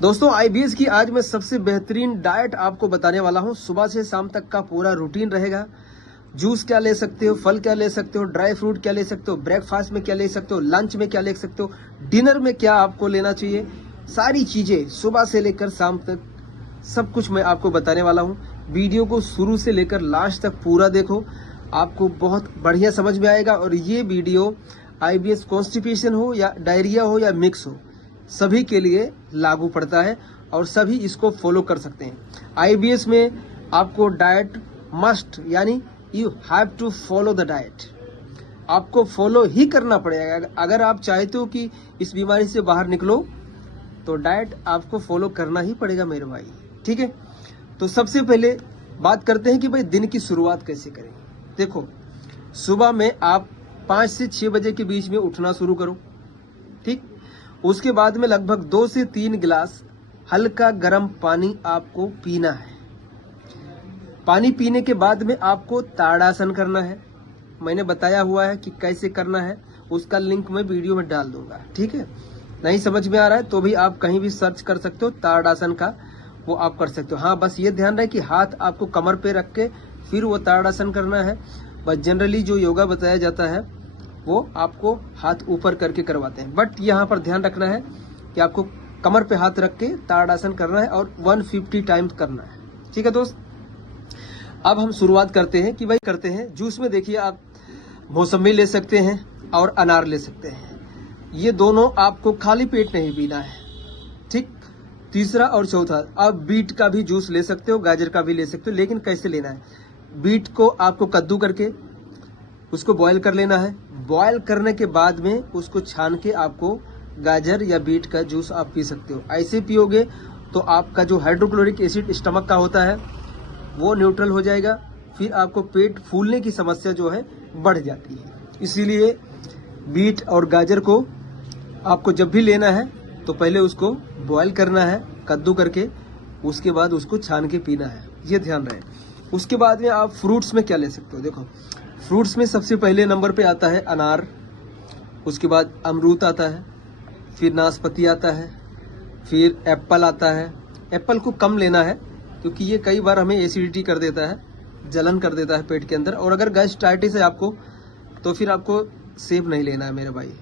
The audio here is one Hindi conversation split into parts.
दोस्तों आईबीएस की आज मैं सबसे बेहतरीन डाइट आपको बताने वाला हूं। सुबह से शाम तक का पूरा रूटीन रहेगा। जूस क्या ले सकते हो, फल क्या ले सकते हो, ड्राई फ्रूट क्या ले सकते हो, ब्रेकफास्ट में क्या ले सकते हो, लंच में क्या ले सकते हो, डिनर में क्या आपको लेना चाहिए, सारी चीजें सुबह से लेकर शाम तक सब कुछ मैं आपको बताने वाला हूं। वीडियो को शुरू से लेकर लास्ट तक पूरा देखो, आपको बहुत बढ़िया समझ में आएगा। और ये वीडियो आईबीएस कॉन्स्टिपेशन हो या डायरिया हो या मिक्स हो, सभी के लिए लागू पड़ता है और सभी इसको फॉलो कर सकते हैं। आईबीएस में आपको डाइट मस्ट, यानी you have to follow the diet, आपको फॉलो ही करना पड़ेगा। अगर आप चाहते हो कि इस बीमारी से बाहर निकलो तो डाइट आपको फॉलो करना ही पड़ेगा मेरे भाई, ठीक है। तो सबसे पहले बात करते हैं कि भाई दिन की शुरुआत कैसे करें। देखो, सुबह में आप 5 से 6 बजे के बीच में उठना शुरू करो, ठीक। उसके बाद में लगभग 2 से 3 गिलास हल्का गर्म पानी आपको पीना है। पानी पीने के बाद में आपको ताड़ासन करना है। मैंने बताया हुआ है कि कैसे करना है, उसका लिंक मैं वीडियो में डाल दूंगा, ठीक है। नहीं समझ में आ रहा है तो भी आप कहीं भी सर्च कर सकते हो ताड़ासन का, वो आप कर सकते हो। हाँ, बस ये ध्यान रहे कि हाथ आपको कमर पे रख के फिर वो ताड़ासन करना है। बस जनरली जो योगा बताया जाता है वो आपको हाथ ऊपर करके करवाते हैं, बट यहाँ पर ध्यान रखना है कि आपको कमर पे हाथ रख के ताड़ासन करना है और 150 टाइम्स करना है, ठीक है दोस्त। अब हम शुरुआत करते हैं कि भाई करते हैं जूस में। देखिए, आप मौसमी ले सकते हैं और अनार ले सकते हैं। ये दोनों आपको खाली पेट नहीं पीना है, ठीक। तीसरा और चौथा, आप बीट का भी जूस ले सकते हो, गाजर का भी ले सकते हो, लेकिन कैसे लेना है। बीट को आपको कद्दू करके उसको बॉयल कर लेना है। बॉयल करने के बाद में उसको छान के आपको गाजर या बीट का जूस आप पी सकते हो। ऐसे पियोगे तो आपका जो हाइड्रोक्लोरिक एसिड स्टमक का होता है वो न्यूट्रल हो जाएगा, फिर आपको पेट फूलने की समस्या जो है बढ़ जाती है। इसीलिए बीट और गाजर को आपको जब भी लेना है तो पहले उसको बॉयल करना है कद्दू करके, उसके बाद उसको छान के पीना है, ये ध्यान रहे। उसके बाद में आप फ्रूट्स में क्या ले सकते हो। देखो, फ्रूट्स में सबसे पहले नंबर पे आता है अनार, उसके बाद अमरूद आता है, फिर नाशपाती आता है, फिर एप्पल आता है। एप्पल को कम लेना है क्योंकि ये कई बार हमें एसिडिटी कर देता है, जलन कर देता है पेट के अंदर। और अगर गैस्ट्राइटिस है आपको तो फिर आपको सेब नहीं लेना है मेरे भाई,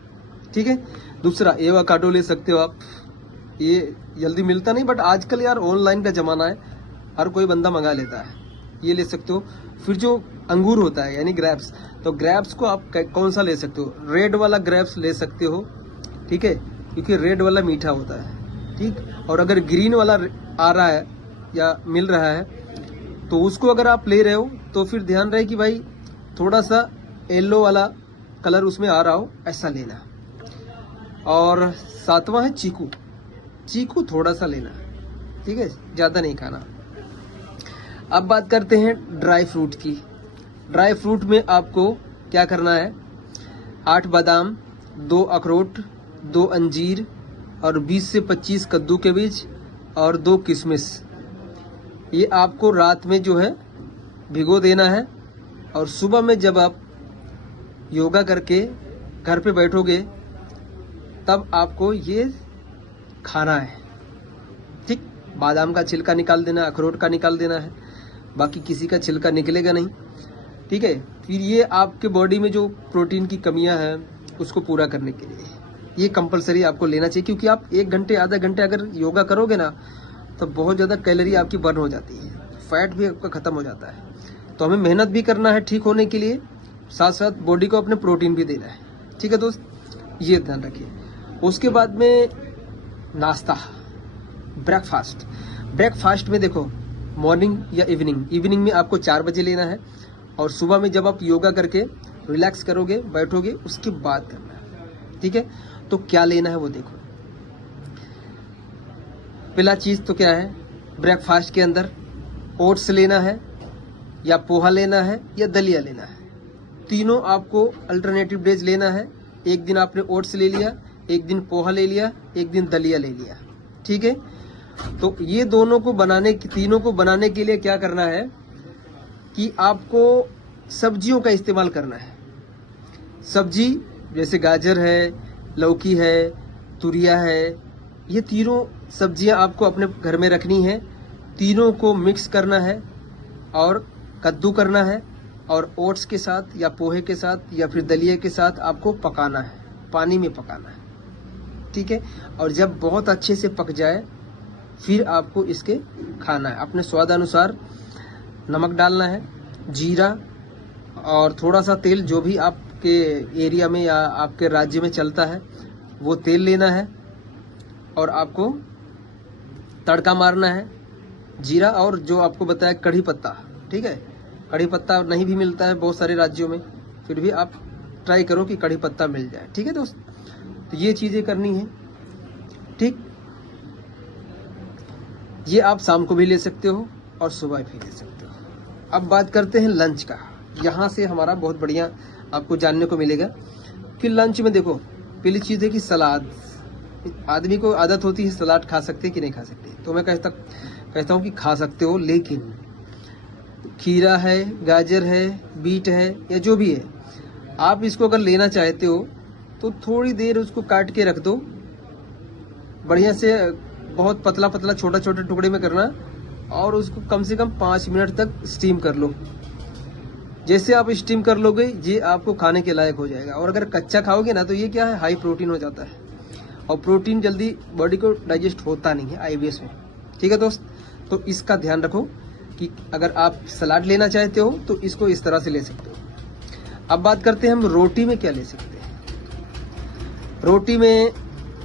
ठीक है। दूसरा, एवोकाडो ले सकते हो आप, ये जल्दी मिलता नहीं, बट आजकल यार ऑनलाइन का जमाना है, हर कोई बंदा मंगा लेता है, ये ले सकते हो। फिर जो अंगूर होता है यानी ग्रेप्स, तो ग्रेप्स को आप कौन सा ले सकते हो, रेड वाला ग्रेप्स ले सकते हो, ठीक है, क्योंकि रेड वाला मीठा होता है, ठीक। और अगर ग्रीन वाला आ रहा है या मिल रहा है तो उसको अगर आप ले रहे हो तो फिर ध्यान रहे कि भाई थोड़ा सा येलो वाला कलर उसमें आ रहा हो, ऐसा लेना। और सातवां है चीकू, चीकू थोड़ा सा लेना, ठीक है, ज्यादा नहीं खाना। अब बात करते हैं ड्राई फ्रूट की। ड्राई फ्रूट में आपको क्या करना है, 8 बादाम, 2 अखरोट, 2 अंजीर और 20 से 25 कद्दू के बीज और 2 किशमिश, ये आपको रात में जो है भिगो देना है। और सुबह में जब आप योगा करके घर पे बैठोगे तब आपको ये खाना है, ठीक। बादाम का छिलका निकाल देना, अखरोट का निकाल देना है, बाकी किसी का छिलका निकलेगा नहीं, ठीक है। फिर ये आपके बॉडी में जो प्रोटीन की कमियां हैं उसको पूरा करने के लिए ये कंपलसरी आपको लेना चाहिए, क्योंकि आप 1 घंटे आधा घंटे अगर योगा करोगे ना तो बहुत ज़्यादा कैलोरी आपकी बर्न हो जाती है, फैट भी आपका ख़त्म हो जाता है। तो हमें मेहनत भी करना है ठीक होने के लिए, साथ साथ बॉडी को अपने प्रोटीन भी देना है, ठीक है दोस्त, ये ध्यान रखिए। उसके बाद में नाश्ता, ब्रेकफास्ट। ब्रेकफास्ट में देखो, मॉर्निंग या इवनिंग में आपको 4 बजे लेना है, और सुबह में जब आप योगा करके रिलैक्स करोगे बैठोगे उसके बाद करना है, ठीक है। तो क्या लेना है वो देखो। पहला चीज तो क्या है, ब्रेकफास्ट के अंदर ओट्स लेना है या पोहा लेना है या दलिया लेना है। तीनों आपको अल्टरनेटिव डेज लेना है। एक दिन आपने ओट्स ले लिया, एक दिन पोहा ले लिया, एक दिन दलिया ले लिया, ठीक है। तो ये तीनों को बनाने के लिए क्या करना है कि आपको सब्जियों का इस्तेमाल करना है। सब्जी जैसे गाजर है, लौकी है, तुरिया है, ये तीनों सब्जियां आपको अपने घर में रखनी है, तीनों को मिक्स करना है और कद्दू करना है और ओट्स के साथ या पोहे के साथ या फिर दलिया के साथ आपको पकाना है, पानी में पकाना है, ठीक है। और जब बहुत अच्छे से पक जाए फिर आपको इसके खाना है। अपने स्वाद अनुसार नमक डालना है, जीरा और थोड़ा सा तेल, जो भी आपके एरिया में या आपके राज्य में चलता है वो तेल लेना है और आपको तड़का मारना है। जीरा और जो आपको बताया कढ़ी पत्ता, ठीक है। कढ़ी पत्ता नहीं भी मिलता है बहुत सारे राज्यों में, फिर भी आप ट्राई करो कि कढ़ी पत्ता मिल जाए, ठीक है दोस्त। तो ये चीज़ें करनी है, ठीक। ये आप शाम को भी ले सकते हो और सुबह भी ले सकते हो। अब बात करते हैं लंच का। यहाँ से हमारा बहुत बढ़िया आपको जानने को मिलेगा कि लंच में देखो, पहली चीज़ है कि सलाद। आदमी को आदत होती है सलाद खा सकते कि नहीं खा सकते, तो मैं कहता हूँ कि खा सकते हो, लेकिन खीरा है, गाजर है, बीट है या जो भी है, आप इसको अगर लेना चाहते हो तो थोड़ी देर उसको काट के रख दो, बढ़िया से, बहुत पतला पतला छोटा छोटा टुकड़े में करना और उसको कम से कम 5 मिनट तक स्टीम कर लो। जैसे आप स्टीम कर लोगे ये आपको खाने के लायक हो जाएगा। और अगर कच्चा खाओगे ना तो ये क्या है, हाई प्रोटीन हो जाता है और प्रोटीन जल्दी बॉडी को डाइजेस्ट होता नहीं है आईबीएस में, ठीक है दोस्त। तो इसका ध्यान रखो कि अगर आप सलाद लेना चाहते हो तो इसको इस तरह से ले सकते हो। अब बात करते हैं हम रोटी में क्या ले सकते हैं। रोटी में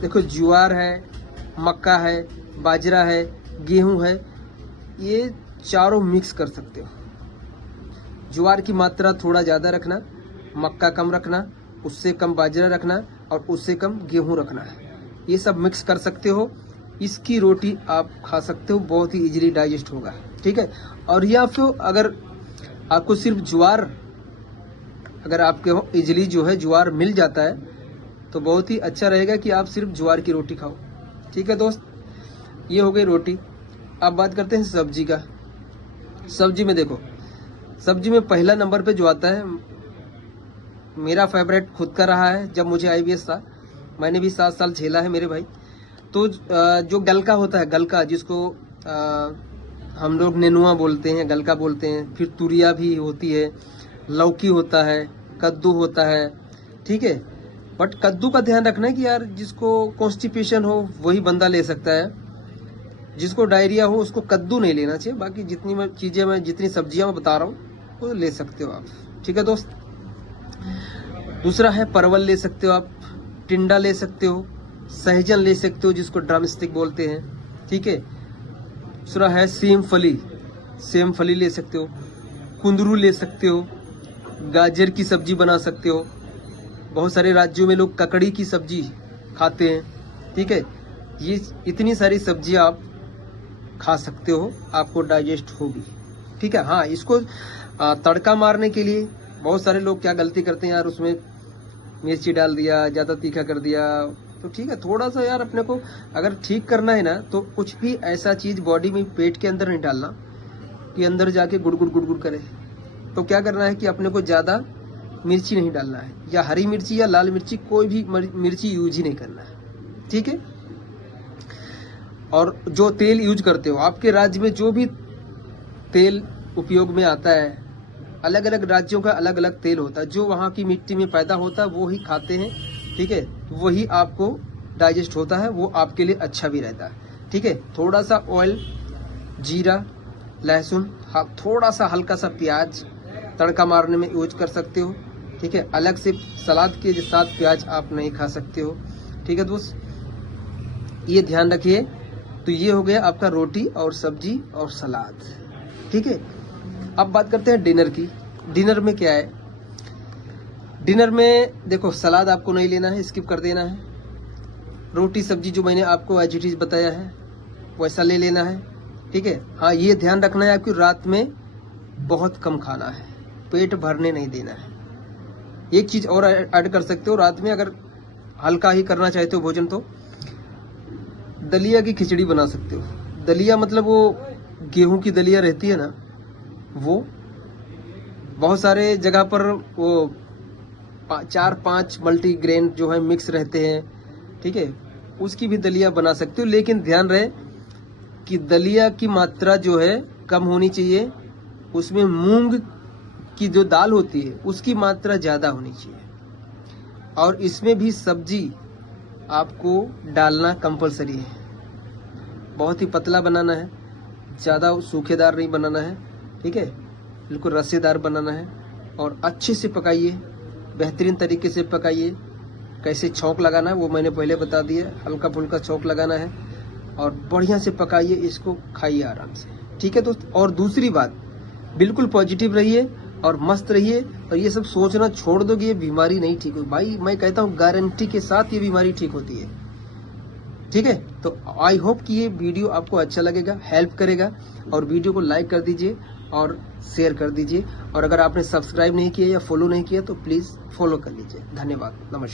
देखो, ज्वार है, मक्का है, बाजरा है, गेहूं है, ये चारों मिक्स कर सकते हो। ज्वार की मात्रा थोड़ा ज़्यादा रखना, मक्का कम रखना, उससे कम बाजरा रखना और उससे कम गेहूं रखना है। ये सब मिक्स कर सकते हो, इसकी रोटी आप खा सकते हो, बहुत ही इजीली डाइजेस्ट होगा, ठीक है। और या फिर अगर आपको सिर्फ ज्वार, अगर आपके इजीली जो है ज्वार मिल जाता है तो बहुत ही अच्छा रहेगा कि आप सिर्फ ज्वार की रोटी खाओ, ठीक है दोस्त। ये हो गई रोटी। अब बात करते हैं सब्जी का। सब्जी में देखो, सब्जी में पहला नंबर पे जो आता है, मेरा फेवरेट खुद का रहा है। जब मुझे आईबीएस था, मैंने भी 7 साल झेला है मेरे भाई। तो जो गलका होता है, गलका जिसको हम लोग नेनुआ बोलते हैं, गलका बोलते हैं, फिर तुरिया भी होती है, लौकी होता है, कद्दू होता है, ठीक है। बट कद्दू का ध्यान रखना है कि यार जिसको कॉन्स्टिपेशन हो वही बंदा ले सकता है, जिसको डायरिया हो उसको कद्दू नहीं लेना चाहिए। बाकी जितनी सब्जियां मैं बता रहा हूँ वो ले सकते हो आप, ठीक है दोस्त। दूसरा है परवल ले सकते हो आप, टिंडा ले सकते हो, सहजन ले सकते हो जिसको ड्रम स्टिक बोलते हैं, ठीक है। दूसरा है सेम फली ले सकते हो, कुंदरू ले सकते हो, गाजर की सब्जी बना सकते हो। बहुत सारे राज्यों में लोग ककड़ी की सब्जी खाते हैं, ठीक है। ये इतनी सारी सब्जियां आप खा सकते हो, आपको डाइजेस्ट होगी, ठीक है। हाँ, इसको तड़का मारने के लिए बहुत सारे लोग क्या गलती करते हैं यार, उसमें मिर्ची डाल दिया, ज़्यादा तीखा कर दिया, तो ठीक है, थोड़ा सा यार अपने को अगर ठीक करना है ना तो कुछ भी ऐसा चीज़ बॉडी में, पेट के अंदर नहीं डालना कि अंदर जाके गुड़गुड़ गुड़गुड़ करे। तो क्या करना है कि अपने को ज़्यादा मिर्ची नहीं डालना है, या हरी मिर्ची या लाल मिर्ची, कोई भी मिर्ची यूज ही नहीं करना है, ठीक है। और जो तेल यूज करते हो, आपके राज्य में जो भी तेल उपयोग में आता है, अलग अलग राज्यों का अलग अलग तेल होता है, जो वहाँ की मिट्टी में पैदा होता है वो ही खाते हैं, ठीक है। वही आपको डाइजेस्ट होता है, वो आपके लिए अच्छा भी रहता है, ठीक है। थोड़ा सा ऑयल, जीरा, लहसुन, थोड़ा सा हल्का सा प्याज तड़का मारने में यूज कर सकते हो, ठीक है। अलग से सलाद के साथ प्याज आप नहीं खा सकते हो, ठीक है दोस्त, ये ध्यान रखिए। तो ये हो गया आपका रोटी और सब्जी और सलाद, ठीक है। अब बात करते हैं डिनर की। डिनर में क्या है, डिनर में देखो, सलाद आपको नहीं लेना है, स्किप कर देना है। रोटी सब्जी जो मैंने आपको एज इट इज बताया है वैसा ले लेना है, ठीक है। हाँ, ये ध्यान रखना है कि रात में बहुत कम खाना है, पेट भरने नहीं देना है। एक चीज और ऐड कर सकते हो, रात में अगर हल्का ही करना चाहते हो भोजन तो दलिया की खिचड़ी बना सकते हो। दलिया मतलब वो गेहूं की दलिया रहती है ना, वो बहुत सारे जगह पर वो 4-5 मल्टीग्रेन जो है मिक्स रहते हैं, ठीक है। उसकी भी दलिया बना सकते हो, लेकिन ध्यान रहे कि दलिया की मात्रा जो है कम होनी चाहिए, उसमें मूंग की जो दाल होती है उसकी मात्रा ज्यादा होनी चाहिए, और इसमें भी सब्जी आपको डालना कंपलसरी है। बहुत ही पतला बनाना है, ज्यादा सूखेदार नहीं बनाना है, ठीक है, बिल्कुल रसेदार बनाना है। और अच्छे से पकाइए, बेहतरीन तरीके से पकाइए। कैसे छौंक लगाना है वो मैंने पहले बता दिया, हल्का फुल्का छौंक लगाना है और बढ़िया से पकाइए, इसको खाइए आराम से, ठीक है दोस्त। और दूसरी बात, बिल्कुल पॉजिटिव रहिए और मस्त रहिए, और ये सब सोचना छोड़ दो कि ये बीमारी नहीं ठीक हो। भाई मैं कहता हूँ गारंटी के साथ ये बीमारी ठीक होती है, ठीक है। तो आई होप कि ये वीडियो आपको अच्छा लगेगा, हेल्प करेगा, और वीडियो को लाइक कर दीजिए और शेयर कर दीजिए। और अगर आपने सब्सक्राइब नहीं किया या फॉलो नहीं किया तो प्लीज फॉलो कर लीजिए। धन्यवाद, नमस्कार।